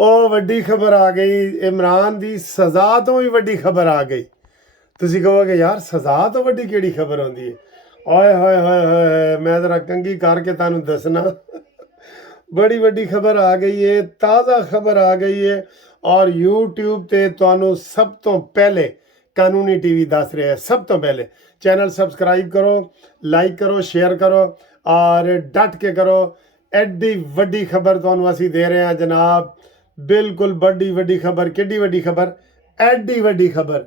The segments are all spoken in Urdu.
ਉਹ ਵੱਡੀ ਖਬਰ ਆ ਗਈ, ਇਮਰਾਨ ਦੀ ਸਜ਼ਾ ਤੋਂ ਵੀ ਵੱਡੀ ਖਬਰ ਆ ਗਈ। ਤੁਸੀਂ ਕਹੋਗੇ ਯਾਰ ਸਜ਼ਾ ਤੋਂ ਵੱਡੀ ਕਿਹੜੀ ਖਬਰ ਹੁੰਦੀ ਹੈ? ਓਏ ਹੋਏ ਹੋਏ ਹੋਏ, ਮੈਂ ਜ਼ਰਾ ਕੰਗੀ ਕਰਕੇ ਤੁਹਾਨੂੰ ਦੱਸਣਾ। ਬੜੀ ਵੱਡੀ ਖਬਰ ਆ ਗਈ ਹੈ, ਤਾਜ਼ਾ ਖਬਰ ਆ ਗਈ ਹੈ, ਔਰ YouTube ਤੇ ਤੁਹਾਨੂੰ ਸਭ ਤੋਂ ਪਹਿਲੇ ਕਾਨੂੰਨੀ ਟੀਵੀ ਦੱਸ ਰਿਹਾ ਹੈ। ਸਭ ਤੋਂ ਪਹਿਲੇ ਚੈਨਲ ਸਬਸਕ੍ਰਾਈਬ ਕਰੋ, ਲਾਈਕ ਕਰੋ, ਸ਼ੇਅਰ ਕਰੋ ਔਰ ਡਟ ਕੇ ਕਰੋ। ਐਡੀ ਵੱਡੀ ਖਬਰ ਤੁਹਾਨੂੰ ਅਸੀਂ ਦੇ ਰਹੇ ਹਾਂ ਜਨਾਬ, ਬਿਲਕੁਲ ਬੜੀ ਵੱਡੀ ਖਬਰ। ਕਿੱਡੀ ਵੱਡੀ ਖਬਰ? ਐਡੀ ਵੱਡੀ ਖਬਰ।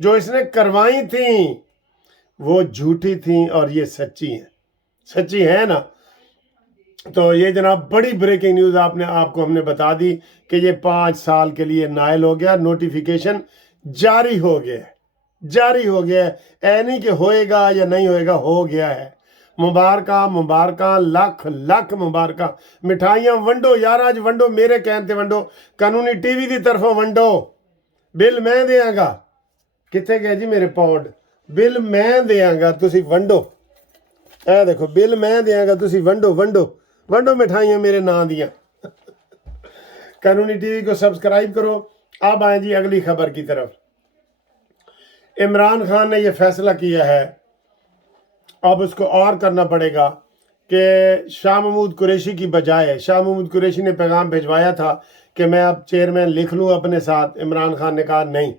جو اس نے کروائی تھیں وہ جھوٹی تھیں اور یہ سچی ہیں نا. تو یہ جناب بڑی بریکنگ نیوز آپ کو ہم نے بتا دی کہ یہ 5 سال کے لیے نائل ہو گیا, نوٹیفیکیشن جاری ہو گیا ہے. نہیں کہ ہوئے گا یا نہیں ہوئے گا, ہو گیا ہے. مبارکہ لاکھ مبارکہ. مٹھائیاں ونڈو یار, آج ونڈو میرے کہتے ونڈو, قانونی ٹی وی دی طرفوں ونڈو. بل میں دیاں گا, کتنے گئے جی میرے پاؤنڈ, بل میں دیاں گا, تسی ونڈو. اے دیکھو بل میں دیاں گا, تسی ونڈو مٹھائیاں میرے نا دیاں. قانونی ٹی وی کو سبسکرائب کرو. اب آئیں جی اگلی خبر کی طرف. عمران خان نے یہ فیصلہ کیا ہے, اب اس کو اور کرنا پڑے گا کہ شاہ محمود قریشی کی بجائے, شاہ محمود قریشی نے پیغام بھیجوایا تھا کہ میں اب چیئرمین لکھ لوں اپنے ساتھ. عمران خان نے کہا نہیں,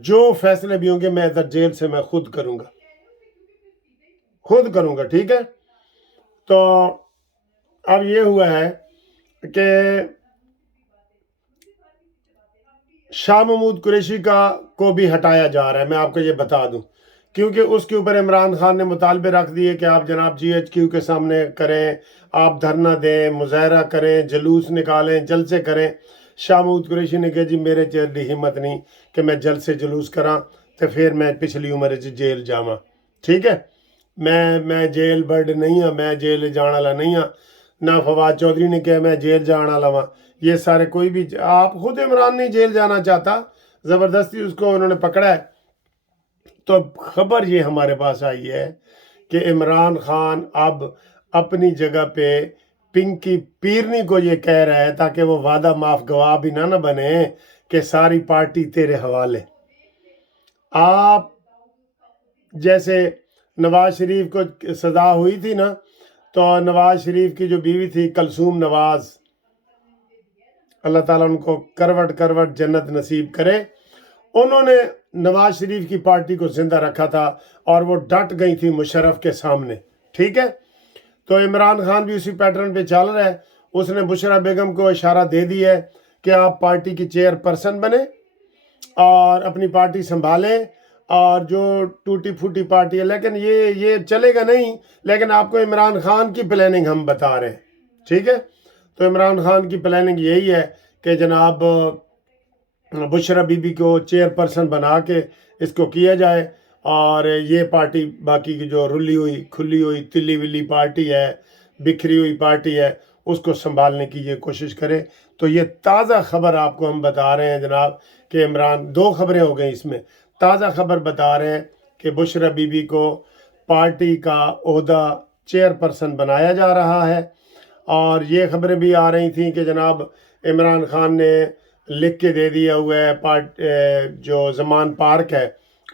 جو فیصلے بھی ہوں گے میں ادھر جیل سے میں خود کروں گا, ٹھیک ہے. تو اب یہ ہوا ہے کہ شاہ محمود قریشی کو بھی ہٹایا جا رہا ہے. میں آپ کو یہ بتا دوں, کیونکہ اس کے اوپر عمران خان نے مطالبے رکھ دیے کہ آپ جناب GHQ کے سامنے کریں, آپ دھرنا دیں, مظاہرہ کریں, جلوس نکالیں, جلسے کریں. شاہ محمود قریشی نے کہا جی میرے چیئر ہمت نہیں کہ میں جلسے جلوس کراں تو پھر میں پچھلی عمر جیل جاواں. ٹھیک ہے, میں جیل برڈ نہیں ہاں, میں جیل جان والا نہیں ہاں. نہ فواد چودھری نے کہا میں جیل جان والا ہاں. یہ سارے کوئی بھی, آپ خود عمران نہیں جیل جانا چاہتا, زبردستی اس کو انہوں نے پکڑا ہے. تو خبر یہ ہمارے پاس آئی ہے کہ عمران خان اب اپنی جگہ پہ پنکی پیرنی کو یہ کہہ رہا ہے تاکہ وہ وعدہ معاف گواہ بھی نہ بنے کہ ساری پارٹی تیرے حوالے. آپ جیسے نواز شریف کو سزا ہوئی تھی نا, تو نواز شریف کی جو بیوی تھی کلثوم نواز, اللہ تعالیٰ ان کو کروٹ جنت نصیب کرے, انہوں نے نواز شریف کی پارٹی کو زندہ رکھا تھا اور وہ ڈٹ گئی تھی مشرف کے سامنے. ٹھیک ہے, تو عمران خان بھی اسی پیٹرن پہ چل رہا ہے. اس نے بشرا بیگم کو اشارہ دے دیا ہے کہ آپ پارٹی کی چیئر پرسن بنیں اور اپنی پارٹی سنبھالیں, اور جو ٹوٹی پھوٹی پارٹی ہے, لیکن یہ چلے گا نہیں. لیکن آپ کو عمران خان کی پلاننگ ہم بتا رہے ہیں. ٹھیک ہے, تو عمران خان کی پلاننگ یہی ہے کہ جناب بشرا بی بی کو چیئر پرسن بنا کے اس کو کیا جائے, اور یہ پارٹی باقی کی جو رلی ہوئی کھلی ہوئی تلی ولی پارٹی ہے, بکھری ہوئی پارٹی ہے, اس کو سنبھالنے کی یہ کوشش کرے. تو یہ تازہ خبر آپ کو ہم بتا رہے ہیں جناب کہ عمران, 2 خبریں ہو گئیں اس میں. تازہ خبر بتا رہے ہیں کہ بشرا بی بی کو پارٹی کا عہدہ چیئر پرسن بنایا جا رہا ہے, اور یہ خبریں بھی آ رہی تھیں کہ جناب عمران خان نے لکھ کے دے دیا ہوا ہے جو زمان پارک ہے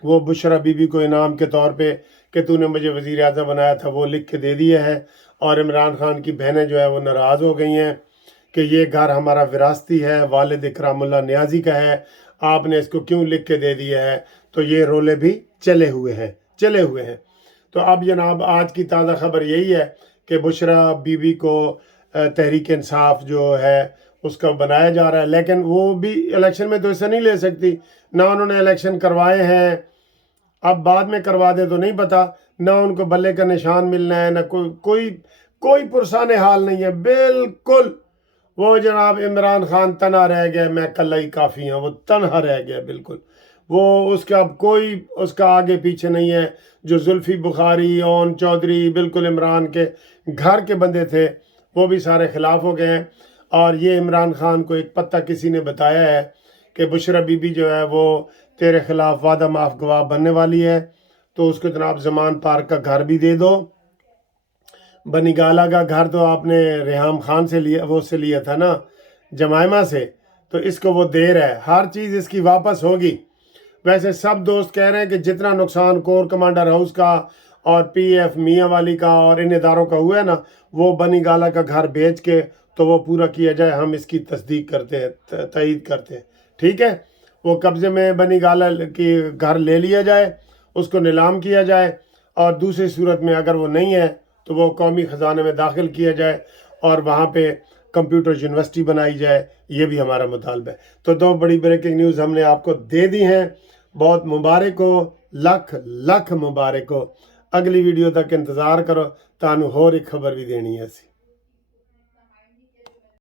وہ بشرا بی بی کو انعام کے طور پہ کہ تو نے مجھے وزیر اعظم بنایا تھا, وہ لکھ کے دے دیا ہے. اور عمران خان کی بہنیں جو ہے وہ ناراض ہو گئی ہیں کہ یہ گھر ہمارا وراثتی ہے, والد اکرام اللہ نیازی کا ہے, آپ نے اس کو کیوں لکھ کے دے دیا ہے. تو یہ رولے بھی چلے ہوئے ہیں. تو اب جناب آج کی تازہ خبر یہی ہے کہ بشرا بی بی کو تحریک انصاف جو ہے اس کا بنایا جا رہا ہے, لیکن وہ بھی الیکشن میں تو اسے نہیں لے سکتی. نہ انہوں نے الیکشن کروائے ہیں, اب بعد میں کروا دے تو نہیں پتا, نہ ان کو بلے کا نشان ملنا ہے, نہ کوئی پرسان حال نہیں ہے بالکل. وہ جناب عمران خان تنہا رہ گیا, میں کلہ ہی کافی ہوں, وہ تنہا رہ گیا بالکل. وہ اس کا اب کوئی اس کا آگے پیچھے نہیں ہے. جو زلفی بخاری, اون چودھری, بالکل عمران کے گھر کے بندے تھے, وہ بھی سارے خلاف ہو گئے ہیں. اور یہ عمران خان کو ایک پتہ کسی نے بتایا ہے کہ بشرا بی بی جو ہے وہ تیرے خلاف وعدہ معاف گواہ بننے والی ہے, تو اس کو جناب زمان پارک کا گھر بھی دے دو. بنی گالا کا گھر تو آپ نے ریحام خان سے لیا تھا نا, جمائمہ سے, تو اس کو وہ دے رہا ہے, ہر چیز اس کی واپس ہوگی. ویسے سب دوست کہہ رہے ہیں کہ جتنا نقصان کور کمانڈر ہاؤس کا اور PF میاں والی کا اور ان اداروں کا ہوا ہے نا, وہ بنی گالا کا گھر بیچ کے تو وہ پورا کیا جائے. ہم اس کی تصدیق کرتے ہیں, تائید کرتے ہیں. ٹھیک ہے, وہ قبضے میں بنی گالا کی گھر لے لیا جائے, اس کو نیلام کیا جائے, اور دوسری صورت میں اگر وہ نہیں ہے تو وہ قومی خزانے میں داخل کیا جائے اور وہاں پہ کمپیوٹر یونیورسٹی بنائی جائے. یہ بھی ہمارا مطالبہ ہے. تو 2 بڑی بریکنگ نیوز ہم نے آپ کو دے دی ہیں. ਬਹੁਤ ਮੁਬਾਰਕ ਹੋ, ਲੱਖ ਲੱਖ ਮੁਬਾਰਕ ਹੋ। ਅਗਲੀ ਵੀਡੀਓ ਤੱਕ ਇੰਤਜ਼ਾਰ ਕਰੋ, ਤੁਹਾਨੂੰ ਹੋਰ ਇੱਕ ਖਬਰ ਵੀ ਦੇਣੀ ਹੈ ਅਸੀਂ।